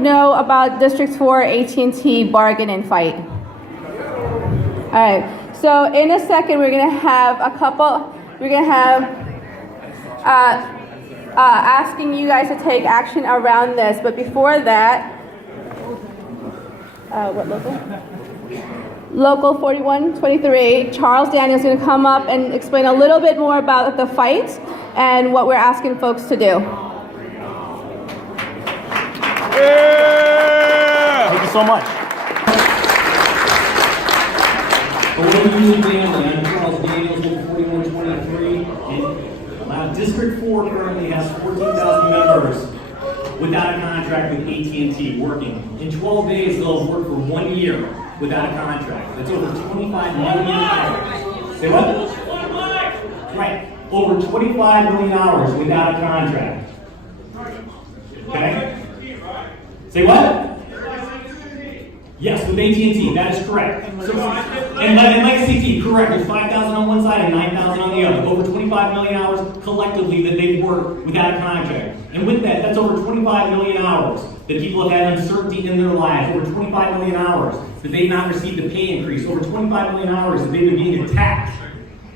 know about District 4 AT&T bargain and fight? All right. So in a second, we're going to have asking you guys to take action around this. But before that, what local? Local 4123, Charles Daniels is going to come up and explain a little bit more about the fight and what we're asking folks to do. Yeah! Thank you so much. I'm Charles Daniels, Local 4123, and District 4 currently has 14,000 members without a contract with AT&T working. In 12 days, they'll have worked for 1 year without a contract. That's over 25 million hours. Say what? Right. Over 25 million hours without a contract. Okay? Say what? Yes, with AT&T, that is correct. And Legacy T, correct. There's 5,000 on one side and 9,000 on the other. Over 25 million hours collectively that they've worked without a contract. And with that, that's over 25 million hours that people have had uncertainty in their lives. Over 25 million hours that they've not received a pay increase. Over 25 million hours that they've been being attacked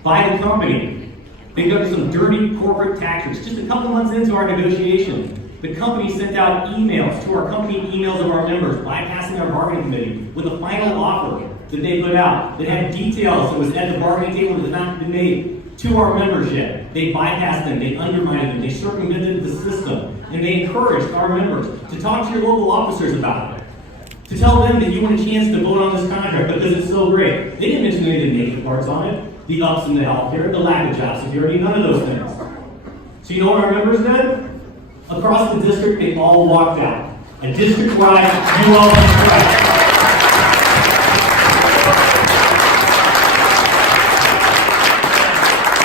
by the company. They've done some dirty corporate tactics. Just a couple months into our negotiation, the company sent out emails to our company emails of our members, bypassing our bargaining committee, with a final offer that they put out that had details that was at the bargaining table that had not been made to our membership. They bypassed them, they undermined them, they circumvented the system, and they encouraged our members to talk to your local officers about it, to tell them that you want a chance to vote on this contract because it's so great. They didn't mention any of the negative parts on it, the ups and the healthcare, the lack of job security, none of those things. So you know what our members did? Across the district, they all walked out. A district-wide UL strike.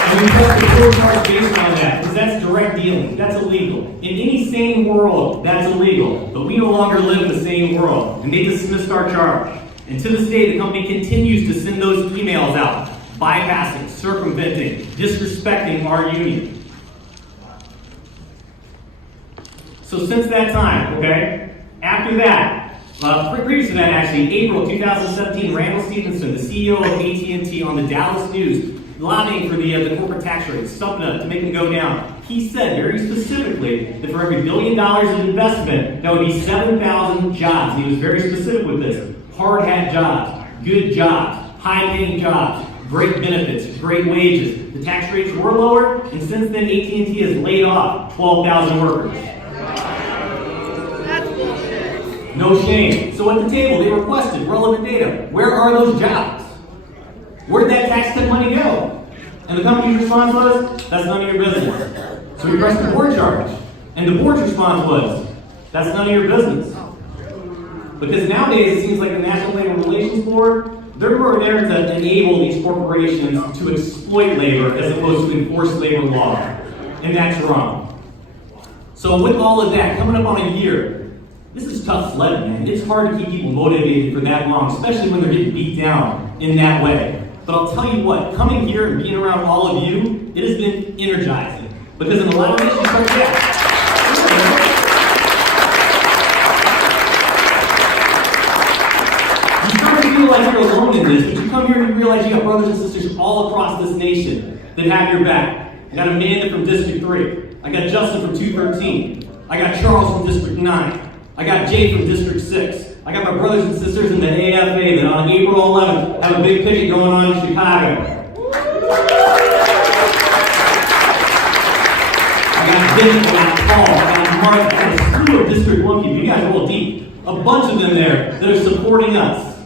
And we pressed the court charge based on that, because that's direct dealing. That's illegal. In any sane world, that's illegal. But we no longer live in the same world, and they dismissed our charge. And to this day, the company continues to send those emails out, bypassing, circumventing, disrespecting our union. So since that time, okay, after that, previous to that actually, in April 2017, Randall Stevenson, the CEO of AT&T on the Dallas News, lobbying for the corporate tax rate, stumping up to make them go down. He said very specifically that for every $1 billion of investment, that would be 7,000 jobs. And he was very specific with this. Hard hat jobs, good jobs, high paying jobs, great benefits, great wages. The tax rates were lower, and since then AT&T has laid off 12,000 workers. No shame. So at the table, they requested relevant data. Where are those jobs? Where did that tax cut money go? And the company's response was, that's none of your business. So we pressed the board charge. And the board's response was, that's none of your business. Because nowadays, it seems like the National Labor Relations Board, they're more there to enable these corporations to exploit labor as opposed to enforce labor law. And that's wrong. So with all of that, coming up on a year, this is tough sledding, man. It's hard to keep people motivated for that long, especially when they're getting beat down in that way. But I'll tell you what, coming here and being around all of you, it has been energizing. Because in a lot of ways, you start to feel like you're alone in this, but you come here and you realize you got brothers and sisters all across this nation that have your back. I got Amanda from District 3. I got Justin from 213. I got Charles from District 9. I got Jay from District 6. I got my brothers and sisters in the AFA that on April 11th have a big picket going on in Chicago. I got Vince, I got Paul, I got Mark, I got a slew of District 1 people. You guys roll deep. A bunch of them there that are supporting us.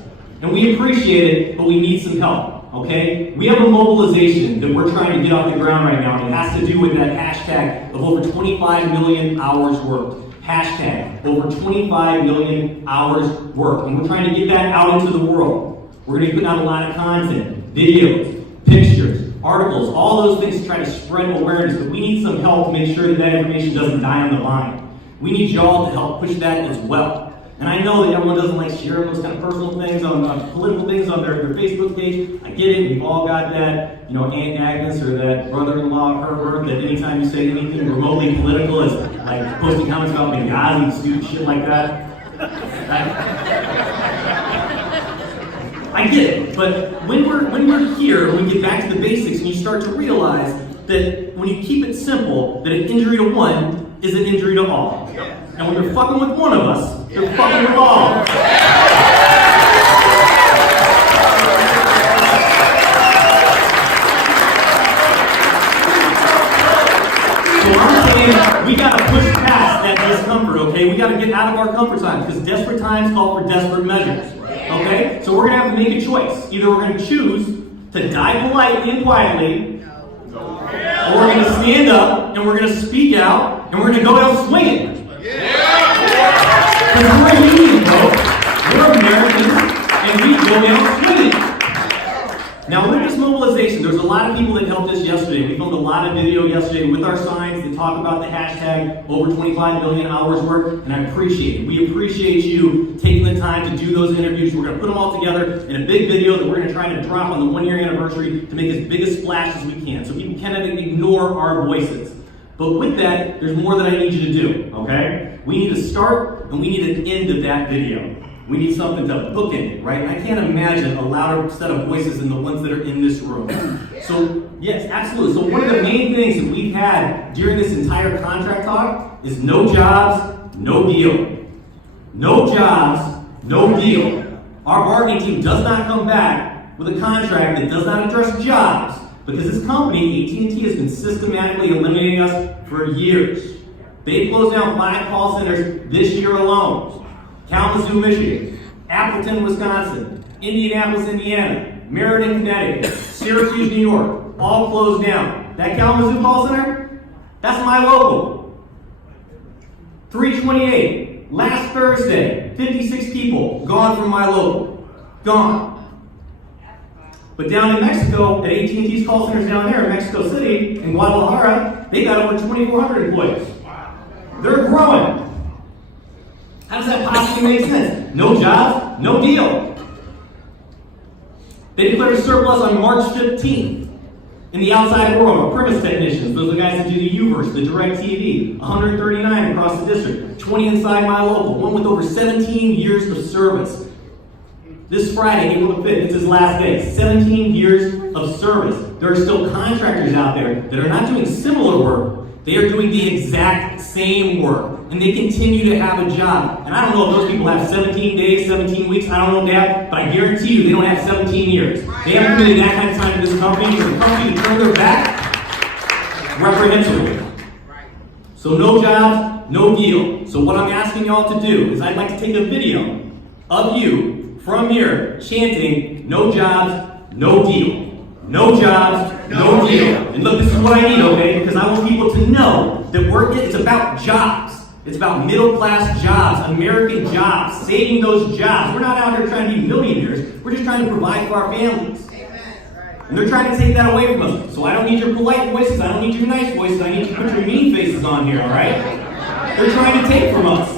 And we appreciate it, but we need some help, okay? We have a mobilization that we're trying to get off the ground right now, and it has to do with that hashtag of over 25 million hours worked. Hashtag over 25 million hours worked. And we're trying to get that out into the world. We're going to be putting out a lot of content, videos, pictures, articles, all those things to try to spread awareness. But we need some help to make sure that that information doesn't die on the vine. We need y'all to help push that as well. And I know that everyone doesn't like sharing those kind of personal things on political things on their Facebook page. I get it. We've all got that, Aunt Agnes or that brother-in-law Herbert that anytime you say anything remotely political is like posting comments about Benghazi and stupid shit like that. I get it, but when we're here, we get back to the basics, and you start to realize that when you keep it simple, that an injury to one is an injury to all. And when they're fucking with one of us, they're fucking with all. So I'm saying we gotta push past that discomfort, okay? We gotta get out of our comfort zone, because desperate times call for desperate measures. Okay? So we're going to have to make a choice. Either we're going to choose to die politely and quietly, or we're going to stand up and we're going to speak out and we're going to go out swinging. Because we're a union, folks. We're Americans and we go out swinging. Now, with this mobilization, there's a lot of people that helped us yesterday. We filmed a lot of video yesterday with our signs that talk about the hashtag over 25 million hours work, and I appreciate it. We appreciate you taking the time to do those interviews. We're going to put them all together in a big video that we're going to try to drop on the 1-year anniversary to make as big a splash as we can, so people cannot ignore our voices. But with that, there's more that I need you to do, okay? We need a start and we need an end of that video. We need something to bookend it, right? I can't imagine a louder set of voices than the ones that are in this room. So, yes, absolutely. So one of the main things that we've had during this entire contract talk is no jobs, no deal. No jobs, no deal. Our bargaining team does not come back with a contract that does not address jobs, because this company, AT&T, has been systematically eliminating us for years. They've closed down 5 call centers this year alone. Kalamazoo, Michigan, Appleton, Wisconsin, Indianapolis, Indiana, Meriden, Connecticut, Syracuse, New York, all closed down. That Kalamazoo call center, that's my local. 328, last Thursday, 56 people gone from my local. Gone. But down in Mexico, at AT&T's call centers down there in Mexico City, in Guadalajara, they got over 2,400 employees. They're growing. How does that possibly make sense? No jobs, no deal. They declared a surplus on March 15th. In the outside world, our premise technicians, those are the guys that do the UVerse, the direct TV, 139 across the district, 20 inside my local, one with over 17 years of service. This Friday, April the 5th, it's his last day. 17 years of service. There are still contractors out there that are not doing similar work. They are doing the exact same work, and they continue to have a job. And I don't know if those people have 17 days, 17 weeks, I don't know if they have, but I guarantee you they don't have 17 years. They haven't committed that kind of time to this company for the company to turn their back reprehensibly. So no jobs, no deal. So what I'm asking y'all to do is I'd like to take a video of you from here chanting, no jobs, no deal. No jobs, no deal. And look, this is what I need, okay? Because I want people to know that it's about jobs. It's about middle-class jobs, American jobs, saving those jobs. We're not out here trying to be millionaires. We're just trying to provide for our families. And they're trying to take that away from us. So I don't need your polite voices. I don't need your nice voices. I need you to put your mean faces on here, all right? They're trying to take from us.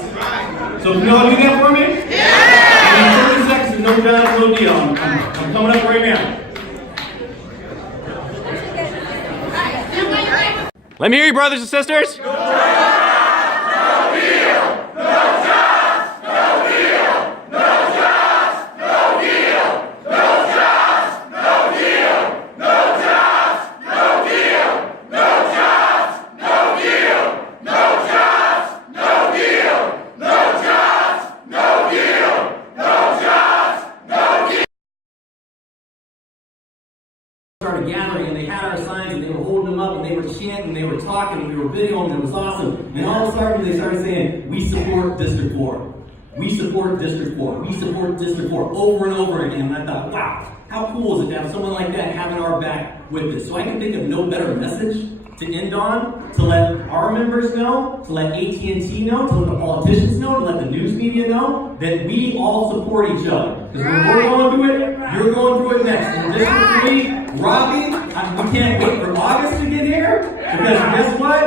So can y'all do that for me? Yeah! In 30 seconds, no jobs, no deal. I'm coming up right now. Let me hear you, brothers and sisters. No jobs, no deal. No jobs, no deal. No jobs, no deal. No jobs, no deal. No jobs, no deal. No jobs, no deal. No jobs, no deal. No jobs, no deal. No jobs, no deal. Started gathering, and they had our signs, and they were holding them up, and they were chanting, and they were talking, and we were videoing, and it was awesome. And all of a sudden, they started saying, "We support District 4. We support District 4. We support District 4," over and over again. And I thought, wow, how cool is it to have someone like that having our back with this? So I can think of no better message to end on, to let our members know, to let AT&T know, to let the politicians know, to let the news media know that we all support each other. Because when we're going through it, you're going through it next. And District 3, Robbie, we can't wait for August to get here, because guess what?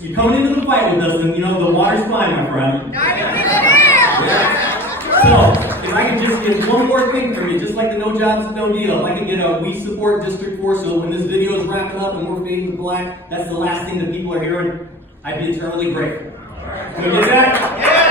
You're coming into the fight with us, and you know, the water's fine, my friend. Yeah. So, if I could just get one more thing from you, just like the no jobs, no deal, if I could get a "we support District 4," so when this video is wrapping up and we're fading to black, that's the last thing that people are hearing, I'd be eternally grateful. Can we get that? Yeah.